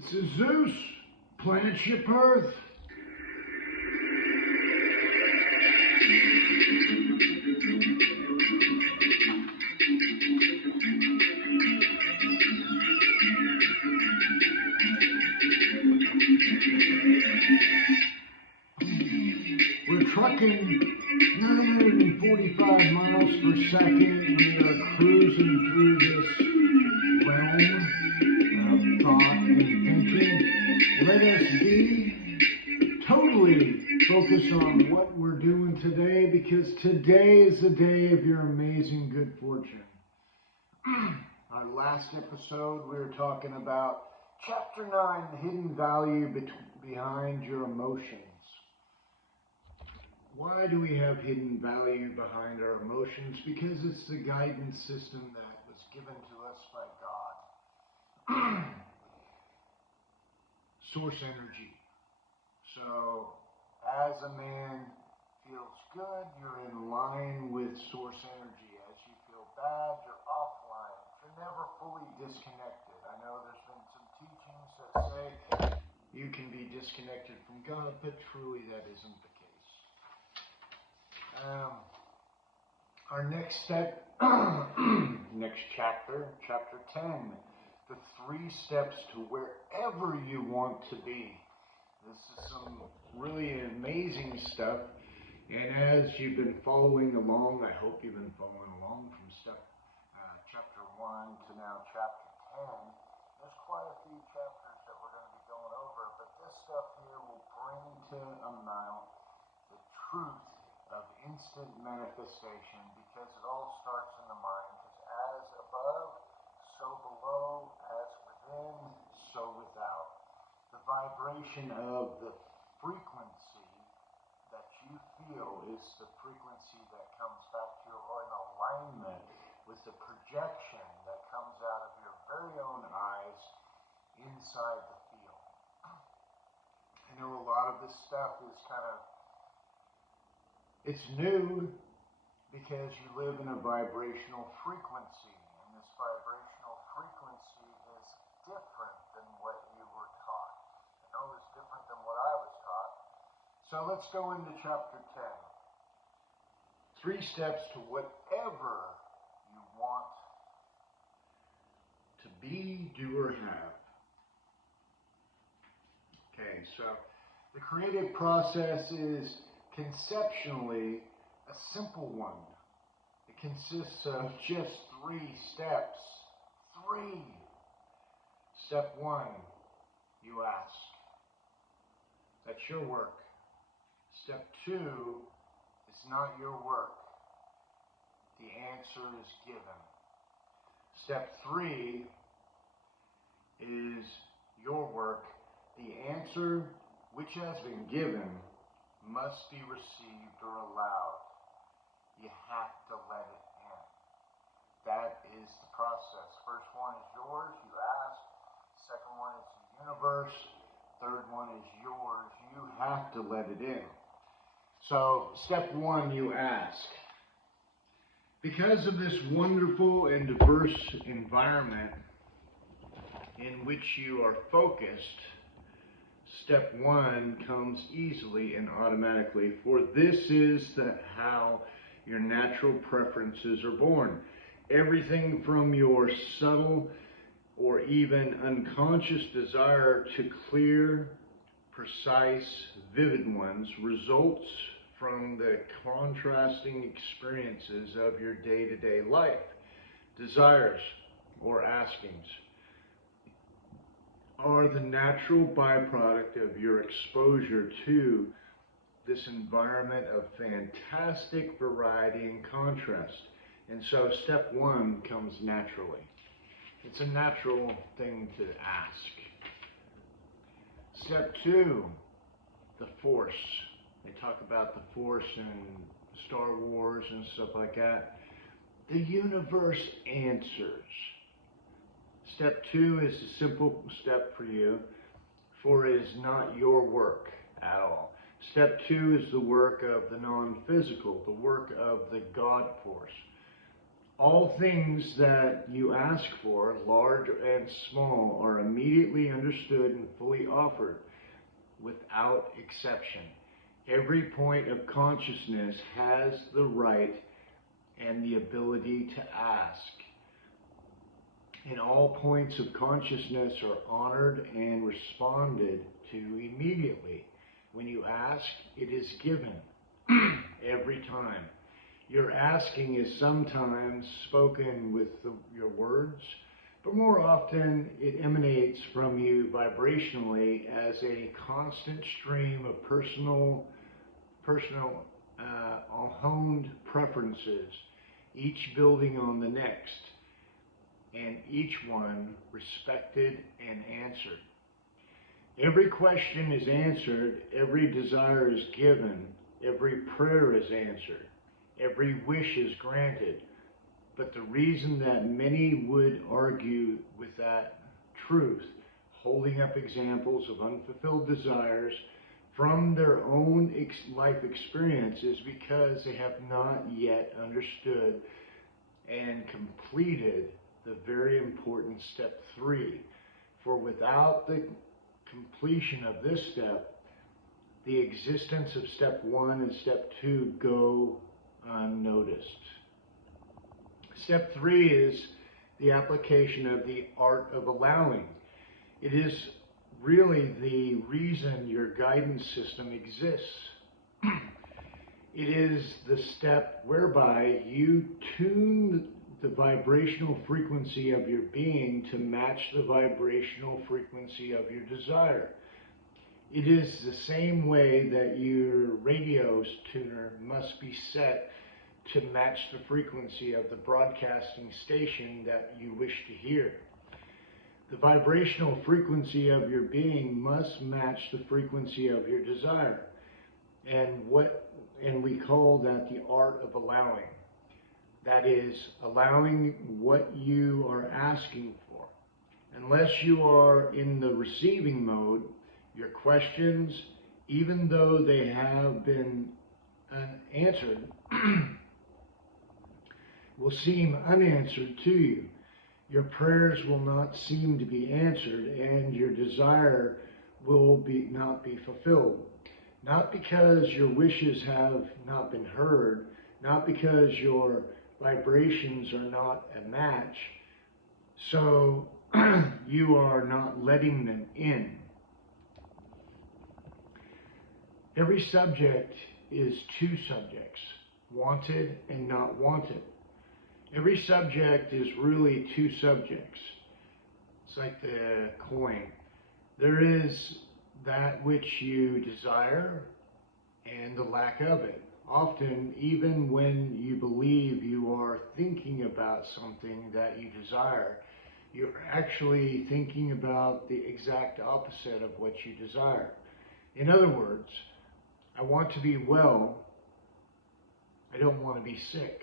This is Zeus. Plant your Perth. We're trucking 945 miles per second. We are cruising through this realm of thought and thinking. Let us be totally focused on what we're doing today, because today is the day of your amazing good fortune. Our last episode, we were talking about Chapter 9, the hidden value behind your emotions. Why do we have hidden value behind our emotions? Because it's the guidance system that was given to us by God. Source energy. So, as a man feels good, you're in line with source energy. As you feel bad, you're offline. You're never fully disconnected. I know there's been some teachings that say you can be disconnected from God, but truly that isn't the case. Our next step, next chapter, chapter 10, the 3 steps to wherever you want to be. This is some really amazing stuff, and as you've been following along, I hope you've been following along from chapter 1 to now chapter 10. There's quite a few chapters that we're going to be going over, but this stuff here will bring to amount the truth of instant manifestation, because it all starts in the mind. Because as above, so below, as within, so without. The vibration of the frequency that you feel is the frequency that comes back to you, or in alignment with the projection that comes out of your very own eyes inside the field. I know a lot of this stuff is it's new because you live in a vibrational frequency, and this vibrational frequency is different than what you were taught. I know it's different than what I was taught. So let's go into chapter 10. 3 steps to whatever you want to be, do, or have. Okay, so the creative process is conceptually a simple one. It consists of just 3 steps. 3. Step 1, you ask. That's your work. Step 2 is not your work. The answer is given. Step 3 is your work. The answer which has been given must be received or allowed. You have to let it in. That is the process. First one is yours, you ask. Second one is the universe. Third one is yours. You have to let it in. So, step 1, you ask. Because of this wonderful and diverse environment in which you are focused, step 1 comes easily and automatically, for this is how your natural preferences are born. Everything from your subtle or even unconscious desire to clear, precise, vivid ones results from the contrasting experiences of your day-to-day life. Desires or askings are the natural byproduct of your exposure to this environment of fantastic variety and contrast. And so step 1 comes naturally. It's a natural thing to ask. Step 2, the Force. They talk about the Force in Star Wars and stuff like that. The universe answers. Step 2 is a simple step for you, for it is not your work at all. Step 2 is the work of the non-physical, the work of the God force. All things that you ask for, large and small, are immediately understood and fully offered without exception. Every point of consciousness has the right and the ability to ask. And all points of consciousness are honored and responded to immediately. When you ask, it is given every time. Your asking is sometimes spoken with your words, but more often it emanates from you vibrationally as a constant stream of personal honed preferences, each building on the next, and each one respected and answered. Every question is answered, every desire is given, every prayer is answered, every wish is granted. But the reason that many would argue with that truth, holding up examples of unfulfilled desires from their own life experience, is because they have not yet understood and completed the very important step 3. For without the completion of this step, the existence of step 1 and step 2 go unnoticed. Step 3 is the application of the art of allowing. It is really the reason your guidance system exists. It is the step whereby you tune the vibrational frequency of your being to match the vibrational frequency of your desire. It is the same way that your radio tuner must be set to match the frequency of the broadcasting station that you wish to hear. The vibrational frequency of your being must match the frequency of your desire. And we call that the art of allowing. That is, allowing what you are asking for. Unless you are in the receiving mode, your questions, even though they have been answered, will seem unanswered to you. Your prayers will not seem to be answered, and your desire will not be fulfilled. Not because your wishes have not been heard, not because your vibrations are not a match, so you are not letting them in. Every subject is two subjects, wanted and not wanted. Every subject is really two subjects. It's like the coin. There is that which you desire and the lack of it. Often, even when you believe you are thinking about something that you desire, you're actually thinking about the exact opposite of what you desire. In other words, I want to be well. I don't want to be sick.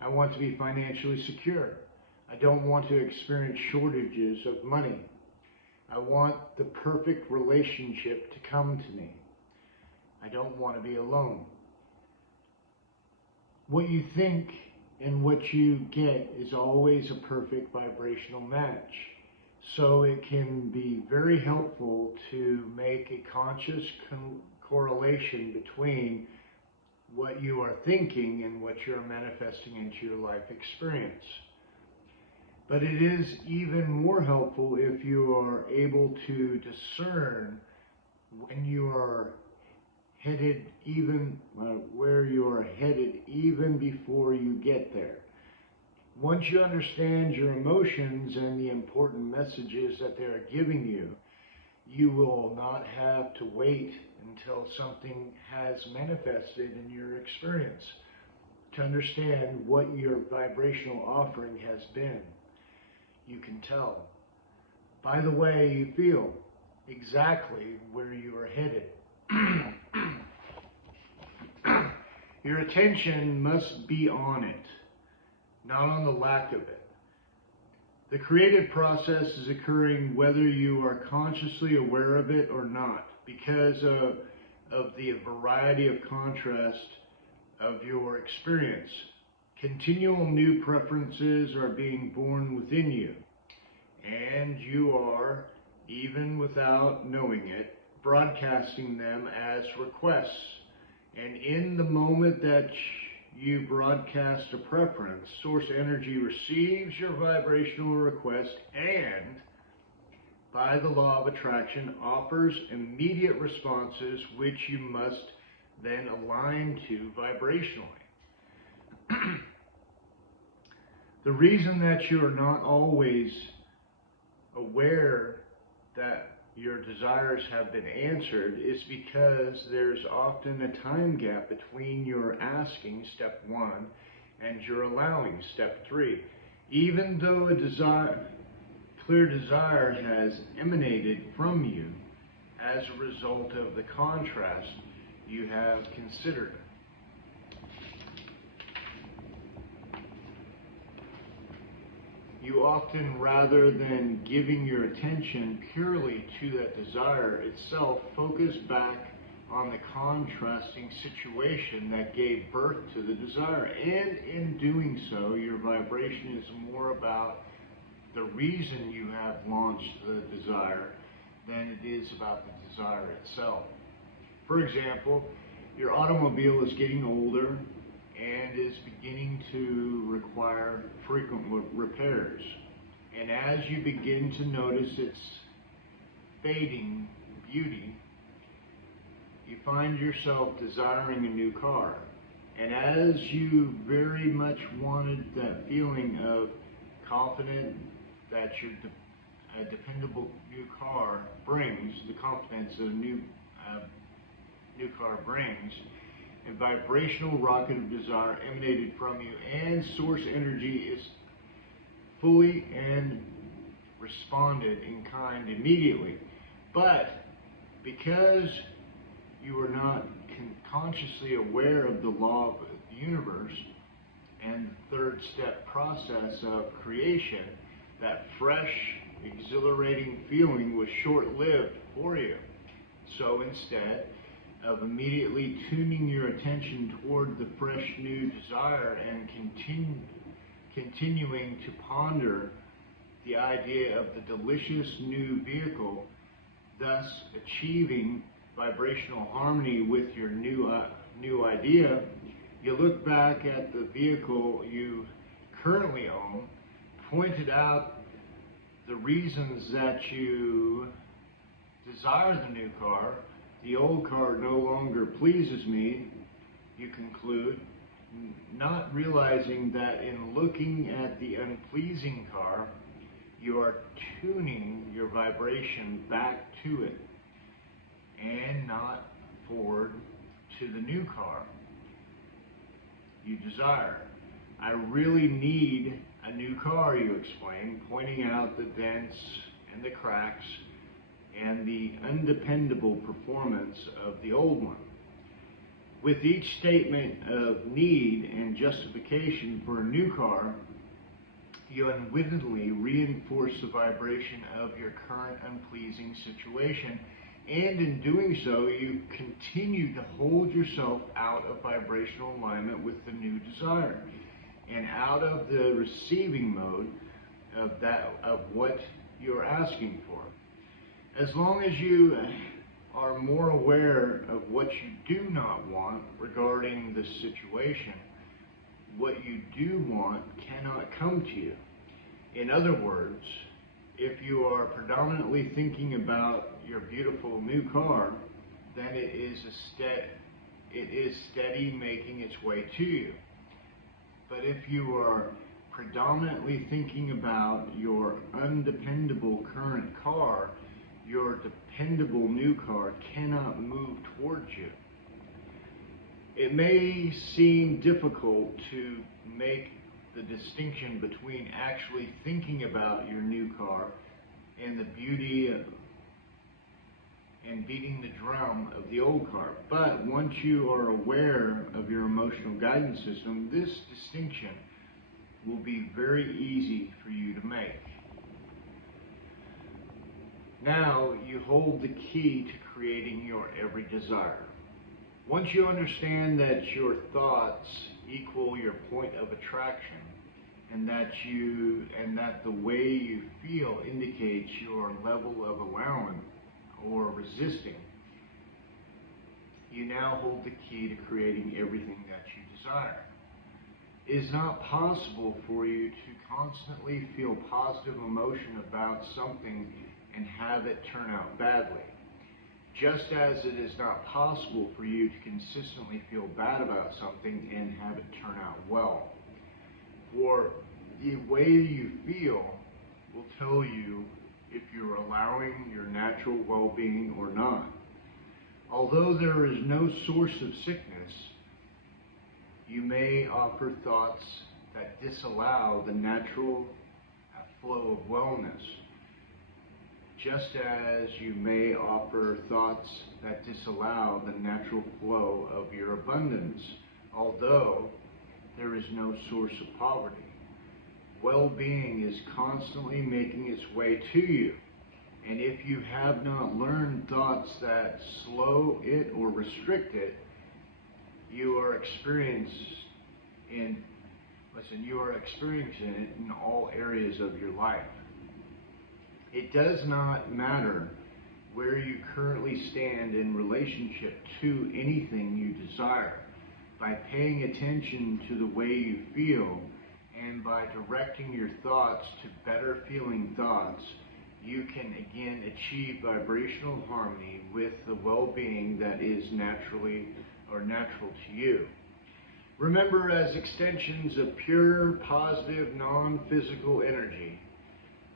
I want to be financially secure. I don't want to experience shortages of money. I want the perfect relationship to come to me. I don't want to be alone. What you think and what you get is always a perfect vibrational match. So it can be very helpful to make a conscious correlation between what you are thinking and what you're manifesting into your life experience. But it is even more helpful if you are able to discern when you are headed, even where you are headed, even before you get there. Once you understand your emotions and the important messages that they are giving you, you will not have to wait until something has manifested in your experience to understand what your vibrational offering has been. You can tell by the way you feel exactly where you are headed. Your attention must be on it, not on the lack of it. The creative process is occurring whether you are consciously aware of it or not, because of the variety of contrast of your experience. Continual new preferences are being born within you, and you are, even without knowing it, broadcasting them as requests. And in the moment that you broadcast a preference, source energy receives your vibrational request and, by the law of attraction, offers immediate responses which you must then align to vibrationally. The reason that you are not always aware that your desires have been answered is because there's often a time gap between your asking, step 1, and your allowing, step 3. Even though a clear desire has emanated from you as a result of the contrast you have considered. You often, rather than giving your attention purely to that desire itself, focus back on the contrasting situation that gave birth to the desire. And in doing so, your vibration is more about the reason you have launched the desire than it is about the desire itself. For example, your automobile is getting older and is beginning to require frequent repairs. And as you begin to notice its fading beauty, you find yourself desiring a new car. And as you very much wanted that feeling of confident that a dependable new car brings, the confidence a new car brings, a vibrational rocket of desire emanated from you, and source energy is fully and responded in kind immediately. But because you are not consciously aware of the law of the universe and the third step process of creation, that fresh, exhilarating feeling was short-lived for you. So instead of immediately tuning your attention toward the fresh new desire and continuing to ponder the idea of the delicious new vehicle, thus achieving vibrational harmony with your new idea, you look back at the vehicle you currently own, pointed out the reasons that you desire the new car. The old car no longer pleases me, you conclude, not realizing that in looking at the unpleasing car, you are tuning your vibration back to it and not forward to the new car you desire. I really need a new car, you explain, pointing out the dents and the cracks and the undependable performance of the old one. With each statement of need and justification for a new car, you unwittingly reinforce the vibration of your current unpleasing situation, and in doing so, you continue to hold yourself out of vibrational alignment with the new desire and out of the receiving mode of what you're asking for. As long as you are more aware of what you do not want regarding the situation, what you do want cannot come to you. In other words, if you are predominantly thinking about your beautiful new car, then it is steady making its way to you. But if you are predominantly thinking about your undependable current car, your dependable new car cannot move towards you. It may seem difficult to make the distinction between actually thinking about your new car and the beauty and beating the drum of the old car. But once you are aware of your emotional guidance system, this distinction will be very easy for you to make. Now you hold the key to creating your every desire. Once you understand that your thoughts equal your point of attraction, and that the way you feel indicates your level of allowing or resisting, you now hold the key to creating everything that you desire. It is not possible for you to constantly feel positive emotion about something and have it turn out badly, just as it is not possible for you to consistently feel bad about something and have it turn out well. For the way you feel will tell you if you're allowing your natural well-being or not. Although there is no source of sickness, you may offer thoughts that disallow the natural flow of wellness, just as you may offer thoughts that disallow the natural flow of your abundance, although there is no source of poverty. Well-being is constantly making its way to you, and if you have not learned thoughts that slow it or restrict it, you are experiencing it in all areas of your life. It does not matter where you currently stand in relationship to anything you desire. By paying attention to the way you feel and by directing your thoughts to better feeling thoughts, you can again achieve vibrational harmony with the well-being that is natural to you. Remember, as extensions of pure, positive, non-physical energy,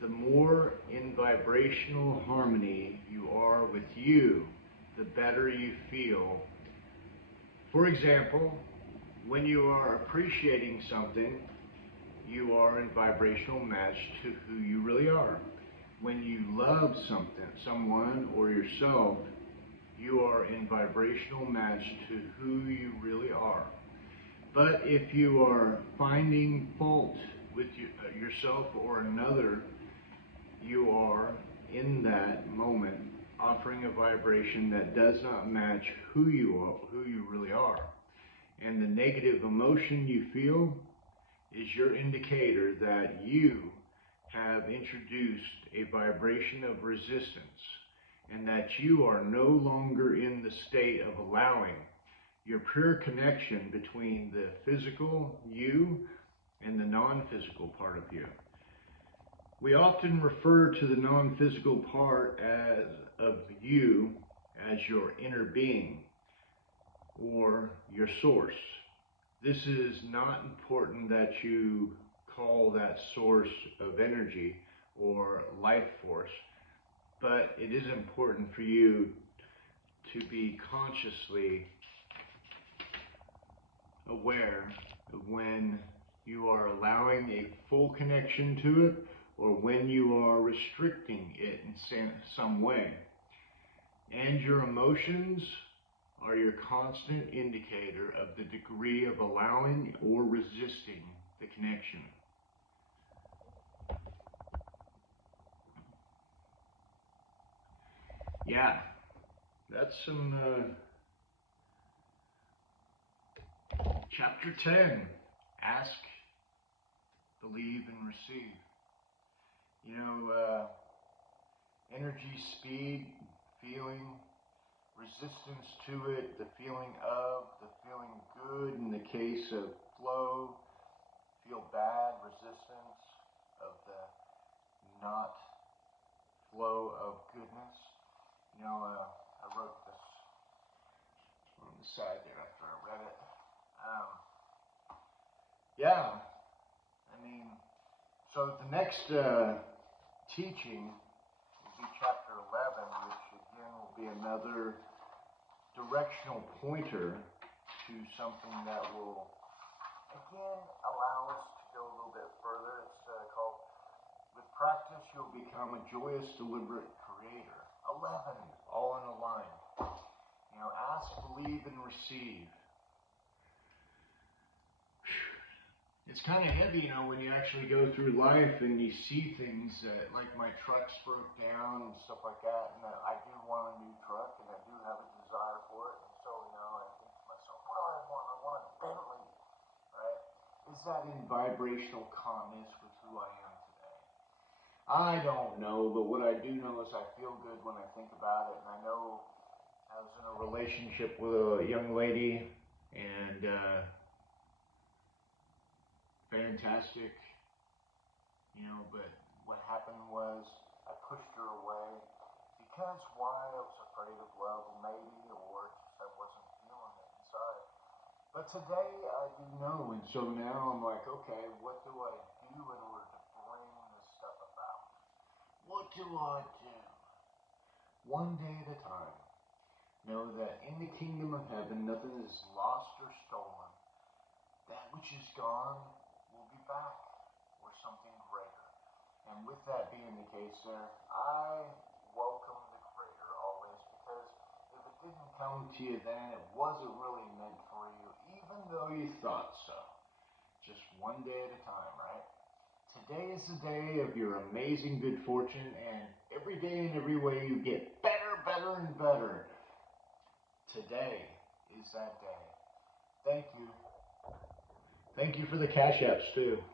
the more in vibrational harmony you are with you, the better you feel. For example, when you are appreciating something, you are in vibrational match to who you really are. When you love someone or yourself, you are in vibrational match to who you really are. But if you are finding fault with yourself or another, you are in that moment offering a vibration that does not match who you really are. And the negative emotion you feel is your indicator that you have introduced a vibration of resistance, and that you are no longer in the state of allowing your pure connection between the physical you and the non-physical part of you. We often refer to the non-physical part of you as your inner being or your source. This is not important that you call that source of energy or life force, but it is important for you to be consciously aware of when you are allowing a full connection to it or when you are restricting it in some way. And your emotions are your constant indicator of the degree of allowing or resisting the connection. Yeah, that's some chapter 10, ask, believe, and receive. You know, energy, speed, feeling, resistance to it, the feeling good in the case of flow, feel bad, resistance of the not flow of goodness. You know, I wrote this on the side there after I read it. Yeah, I mean, so the next teaching will be chapter 11, which again will be another directional pointer to something that will, again, allow us to go a little bit further. It's called, with practice, you'll become a joyous, deliberate creator. 11, all in a line. You know, ask, believe, and receive. It's kind of heavy, you know, when you actually go through life and you see things like my truck's broke down and stuff like that, and I do want a new truck and I do have a desire for it, and so, you know, I think to myself, what do I want? I want a Bentley. Is that in vibrational calmness with who I am today? I don't know, but what I do know is I feel good when I think about it, and I know I was in a relationship with a young lady, and fantastic, but what happened was I pushed her away because why? I was afraid of love, maybe, or just I wasn't feeling it inside. But today I do know, and so now I'm like, okay, what do I do in order to bring this stuff about? What do I do? One day at a time. Know that in the kingdom of heaven, nothing is lost or stolen. That which is gone will be back, or something greater. And with that being the case, sir, I welcome the greater always, because if it didn't come to you then, it wasn't really meant for you, even though you thought so. Just one day at a time, right? Today is the day of your amazing good fortune, and every day and every way you get better, better, and better. Today is that day. Thank you. Thank you for the cash apps, too.